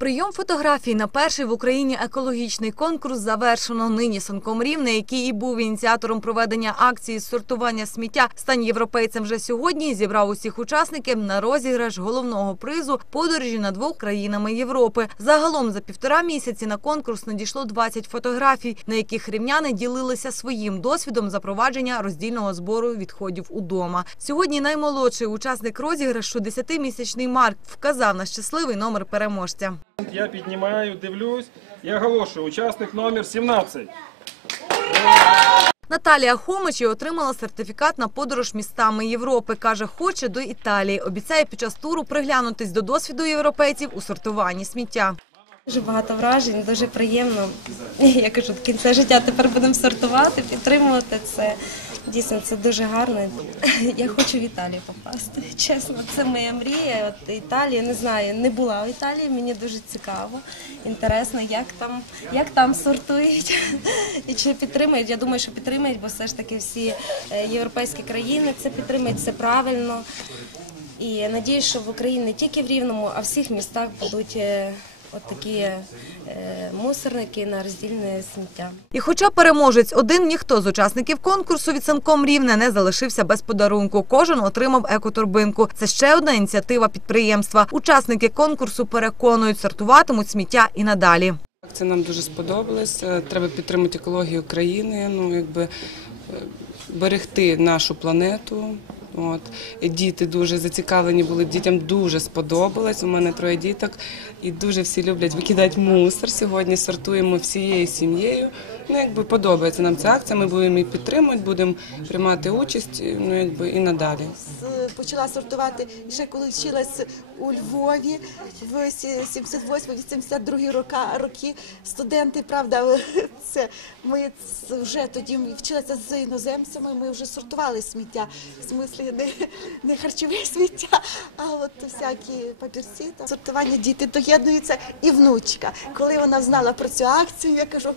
Прийом фотографій на перший в Україні екологічний конкурс завершено. Нині Санком Рівне, який і був ініціатором проведення акції з сортування сміття «Стань європейцем вже сьогодні, зібрав усіх учасників на розіграш головного призу подорожі над двох країнами Європи. Загалом за півтора місяці на конкурс надійшло 20 фотографій, на яких рівняни ділилися своїм досвідом запровадження роздільного збору відходів удома. Сьогодні наймолодший учасник розіграшу, 10-місячний Марк, вказав на щасливий номер переможця. Я піднімаю, дивлюсь і оголошую. Учасник номер 17. Наталія Хомичі отримала сертифікат на подорож містами Європи. Каже, хоче до Італії. Обіцяє під час туру приглянутись до досвіду європейців у сортуванні сміття. Дуже багато вражень, дуже приємно. Я кажу, до кінця життя тепер будемо сортувати, підтримувати це. Дійсно, це дуже гарно. Я хочу в Італію попасти. Чесно, це моя мрія. От Італія, не знаю, не була в Італії. Мені дуже цікаво, інтересно, як там, як там сортують і чи підтримують. Я думаю, що підтримують, бо все ж таки всі е, європейські країни це підтримують, це правильно. І надіюсь, що в Україні не тільки в Рівному, а в всіх містах будуть. От такі е, мусорники на роздільне сміття. І хоча переможець один, ніхто з учасників конкурсу від Санком Рівне не залишився без подарунку. Кожен отримав екоторбинку. Це ще одна ініціатива підприємства. Учасники конкурсу переконують, сортуватимуть сміття і надалі. Це нам дуже сподобалось. Е, Треба підтримати екологію країни, ну якби е, берегти нашу планету. От діти дуже зацікавлені були. Дітям дуже сподобалось. У мене троє діток, і дуже всі люблять викидати мусор. Сьогодні сортуємо всією сім'єю. Ну якби подобається нам ця акція. Ми будемо її підтримувати, будемо приймати участь. Ну якби і надалі. Почала сортувати ще коли вчилась у Львові в 78-82 роки, роки. Студенти, правда, це ми вже тоді вчилися з іноземцями. Ми вже сортували сміття. В смислі не, не харчове сміття, а от всякі папірці. Там. Сортування діти доєднуються і внучка. Коли вона знала про цю акцію, я кажу,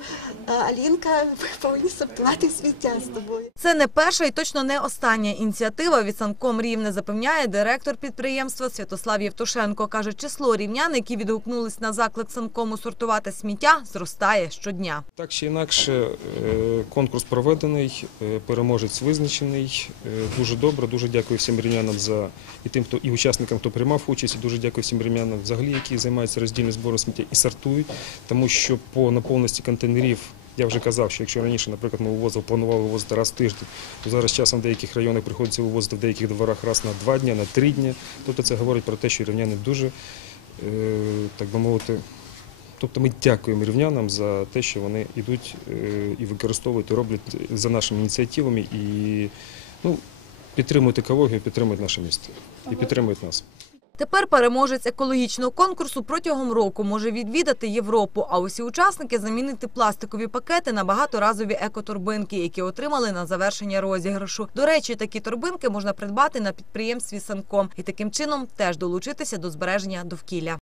Алінка, ви повинні сортувати сміття з тобою. Це не перша і точно не остання ініціатива від Санком Рівне, запевняє директор підприємства Святослав Євтушенко. Каже, число рівнян, які відгукнулись на заклик Санкому сортувати сміття, зростає щодня. Так чи інакше, е, конкурс проведений, е, переможець визначений. Е, Дуже добре. Дуже дякую всім рівнянам за і тим, хто і учасникам, хто приймав участь. І дуже дякую всім рівнянам, взагалі, які займаються роздільним збором сміття і сортують, тому що по наповності контейнерів. Я вже казав, що якщо раніше, наприклад, ми вивозили, планували вивозити раз в тиждень, то зараз часом в деяких районах приходиться вивозити в деяких дворах раз на два дні, на три дні. Тобто це говорить про те, що рівняни дуже, е, так би мовити, Тобто ми дякуємо рівнянам за те, що вони йдуть е, і використовують, і роблять за нашими ініціативами і ну, підтримують екологію, підтримують наше місто і підтримують нас. Тепер переможець екологічного конкурсу протягом року може відвідати Європу, а усі учасники замінити пластикові пакети на багаторазові екоторбинки, які отримали на завершення розіграшу. До речі, такі торбинки можна придбати на підприємстві Санком і таким чином теж долучитися до збереження довкілля.